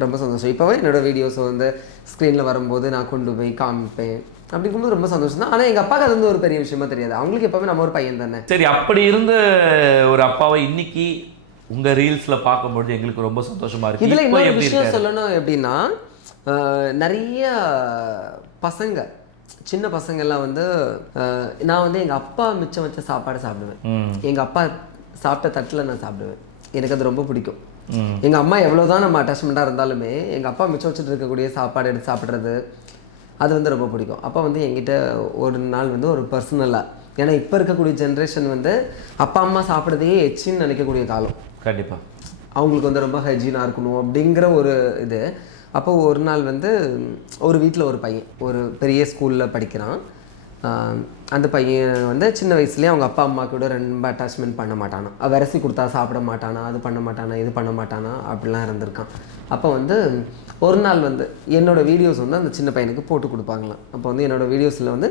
ரொம்ப சந்தோஷம். இப்போவே என்னோடய வீடியோஸை வந்து ஸ்க்ரீனில் வரும்போது நான் கொண்டு போய் காமிப்பேன். அப்படி இருக்கும்போது ரொம்ப சந்தோஷம் தான். ஆனால் எங்கள் அப்பாவுக்கு அது வந்து ஒரு பெரிய விஷயமா தெரியாது. அவங்களுக்கு எப்போவுமே நம்ம ஒரு பையன் தானே. சரி, அப்படி இருந்த ஒரு அப்பாவை இன்னைக்கு உங்கள் ரீல்ஸில் பார்க்கும்பொழுது எங்களுக்கு ரொம்ப சந்தோஷமாக இருக்குது. இதில் இன்னொரு விஷயம் சொல்லணும் எப்படின்னா, நிறைய பசங்க சின்ன பசங்கள்லாம் வந்து நான் வந்து எங்கள் அப்பா மிச்சம் வச்ச சாப்பாடு சாப்பிடுவேன். எங்கள் அப்பா சாப்பிட்ட தட்டில் நான் சாப்பிடுவேன். எனக்கு அது ரொம்ப பிடிக்கும். எங்கள் அம்மா எவ்வளோதான் நம்ம அட்டாச்மெண்ட்டாக இருந்தாலுமே எங்கள் அப்பா மிச்சம் வச்சுட்டு இருக்கக்கூடிய சாப்பாடு எடுத்து சாப்பிட்றது அது வந்து ரொம்ப பிடிக்கும். அப்போ வந்து என்கிட்ட ஒரு நாள் வந்து ஒரு பர்சனலாக, ஏன்னா இப்போ இருக்கக்கூடிய ஜென்ரேஷன் வந்து அப்பா அம்மா சாப்பிட்றதையே எச்சின்னு நினைக்கக்கூடிய காலம். கண்டிப்பாக அவங்களுக்கு வந்து ரொம்ப ஹைஜீனாக இருக்கணும் அப்படிங்கிற ஒரு இது. அப்போ ஒரு நாள் வந்து ஒரு வீட்டில் ஒரு பையன் ஒரு பெரிய ஸ்கூலில் படிக்கிறான். அந்த பையன் வந்து சின்ன வயசுலேயே அவங்க அப்பா அம்மா கூட ரொம்ப அட்டாச்மெண்ட் பண்ண மாட்டானா, விரசி கொடுத்தா சாப்பிட மாட்டானா, அது பண்ண மாட்டானா, இது பண்ண மாட்டானா, அப்படிலாம் இருந்திருக்கான். அப்போ வந்து ஒரு நாள் வந்து என்னோடய வீடியோஸ் வந்து அந்த சின்ன பையனுக்கு போட்டு கொடுப்பாங்களாம். அப்போ வந்து என்னோடய வீடியோஸில் வந்து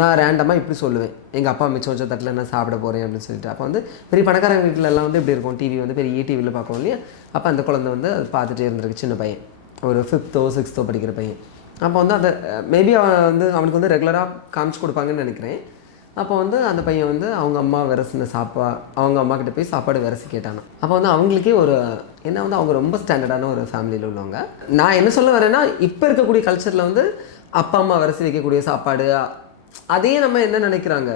நான் ரேண்டமாக இப்படி சொல்லுவேன், எங்கள் அப்பா மிச்சம் வச்ச தட்டில் நான் சாப்பிட போகிறேன் அப்படின்னு சொல்லிட்டு. அப்போ வந்து பெரிய பணக்காரங்க வீட்டிலலாம் வந்து இப்படி இருக்கும், டிவி வந்து பெரிய டிவியில் பார்ப்போம் இல்லையா. அப்போ அந்த குழந்தை வந்து அது பார்த்துட்டே இருந்திருக்கு, சின்ன பையன் ஒரு 5th or 6th படிக்கிற பையன். அப்போ வந்து அதை மேபி அவனுக்கு வந்து ரெகுலராக காமிச்சு கொடுப்பாங்கன்னு நினைக்கிறேன். அப்போ வந்து அந்த பையன் வந்து அவங்க அம்மா விரசின அவங்க அம்மா கிட்ட போய் சாப்பாடு விரசி கேட்டானா. அப்போ வந்து அவங்களுக்கே ஒரு என்ன வந்து அவங்க ரொம்ப ஸ்டாண்டர்டான ஒரு ஃபேமிலியில் உள்ளவங்க. நான் என்ன சொல்ல வரேன்னா, இப்போ இருக்கக்கூடிய கல்ச்சரில் வந்து அப்பா அம்மா விரசி வைக்கக்கூடிய சாப்பாடு அதையே நம்ம என்ன நினைக்கிறாங்க,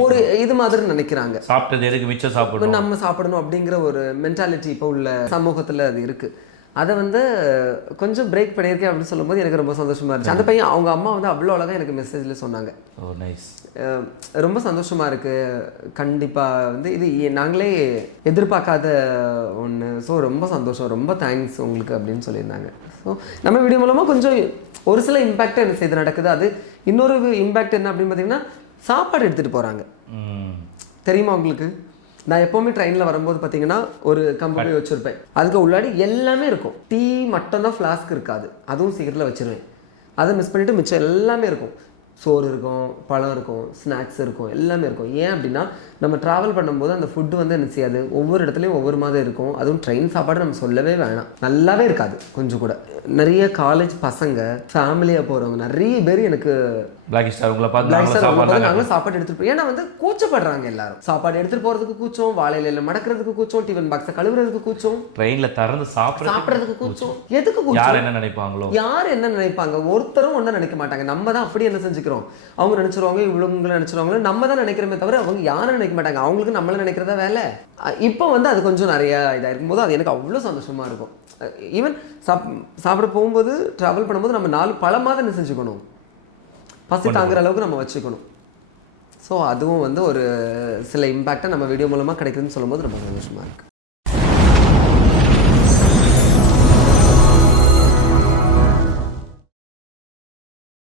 ஒரு இது மாதிரி நினைக்கிறாங்க, சாப்பிட்டது எதுக்கு மிச்சம் சாப்பிடணும், நம்ம சாப்பிடணும் அப்படிங்கிற ஒரு மென்டாலிட்டி இப்போ உள்ள சமூகத்தில் அது இருக்குது. அதை வந்து கொஞ்சம் பிரேக் பண்ணியிருக்கேன் அப்படின்னு சொல்லும்போது எனக்கு ரொம்ப சந்தோஷமாக இருந்துச்சு. அந்த பையன் அவங்க அம்மா வந்து அவ்வளோ அழகாக எனக்கு மெசேஜில் சொன்னாங்க. ரொம்ப சந்தோஷமாக இருக்குது. கண்டிப்பாக வந்து இது நாங்களே எதிர்பார்க்காத ஒன்று. ஸோ ரொம்ப சந்தோஷம், ரொம்ப தேங்க்ஸ் உங்களுக்கு அப்படின்னு சொல்லியிருந்தாங்க. ஸோ நம்ம வீடியோ மூலமாக கொஞ்சம் ஒரு சில இம்பேக்ட் என்ன செய்து நடக்குது. அது இன்னொரு இம்பேக்ட் என்ன அப்படின்னு பார்த்தீங்கன்னா, சாப்பாடு எடுத்துகிட்டு போகிறாங்க. தெரியுமா உங்களுக்கு? நான் எப்போவுமே ட்ரெயினில் வரும்போது பார்த்தீங்கன்னா ஒரு கம்பு போய் வச்சுருப்பேன், அதுக்கு உள்ளாடி எல்லாமே இருக்கும். டீ மட்டும்தான் ஃப்ளாஸ்க் இருக்காது, அதுவும் சீக்கிரத்தில் வச்சுருவேன். அதை மிஸ் பண்ணிவிட்டு மிச்சம் எல்லாமே இருக்கும். சோறு இருக்கும், பழம் இருக்கும், ஸ்நாக்ஸ் இருக்கும், எல்லாமே இருக்கும். ஏன் அப்படின்னா நம்ம ட்ராவல் பண்ணும்போது அந்த ஃபுட்டு வந்து என்ன செய்யாது, ஒவ்வொரு இடத்துலையும் ஒவ்வொரு மாதிரி இருக்கும். அதுவும் ட்ரெயின் சாப்பாடு நம்ம சொல்லவே வேணாம், நல்லாவே இருக்காது கொஞ்சம் கூட. நிறைய காலேஜ் பசங்க ஃபேமிலியாக போகிறவங்க நிறைய பேர் எனக்கு நாங்களும் சாப்பாடு எடுத்துட்டு போய், ஏன்னா வந்து கூச்சப்படுறாங்க எல்லாரும். சாப்பாடு எடுத்துட்டு போறதுக்கு கூச்சம், வாழையில மடக்கிறதுக்கு கூச்சம், டிஃபன் பாக்ஸை கழுவுறதுக்கு கூச்சம், ட்ரெயின்ல திறந்து சாப்பிட்றதுக்கு கூச்சம். எதுக்கு கூச்சம்? யார் என்ன நினைப்பாங்களோ, யார் என்ன நினைப்பாங்க? ஒருத்தரும் ஒன்றும் நினைக்க மாட்டாங்க. நம்ம தான் அப்படி என்ன செஞ்சுக்கிறோம், அவங்க நினைச்சிருவாங்க, இவங்க நினைச்சிருவாங்களோ, நம்ம தான் நினைக்கிறோமே தவிர அவங்க யாரும் நினைக்க மாட்டாங்க. அவங்களுக்கு நம்மள நினைக்கிறதா வேலை. இப்போ வந்து அது கொஞ்சம் நிறைய இதாக இருக்கும்போது அது எனக்கு அவ்வளோ சந்தோஷமா இருக்கும். ஈவன் சாப்பிட போகும்போது ட்ராவல் பண்ணும்போது நம்ம 4 பழமாக என்ன செஞ்சுக்கணும், பசி தாங்குற அளவுக்கு நம்ம வச்சுக்கணும். ஸோ அதுவும் வந்து ஒரு சில இம்பேக்டை நம்ம வீடியோ மூலமாக கிடைக்குதுன்னு சொல்லும்போது ரொம்ப சந்தோஷமாக இருக்குது.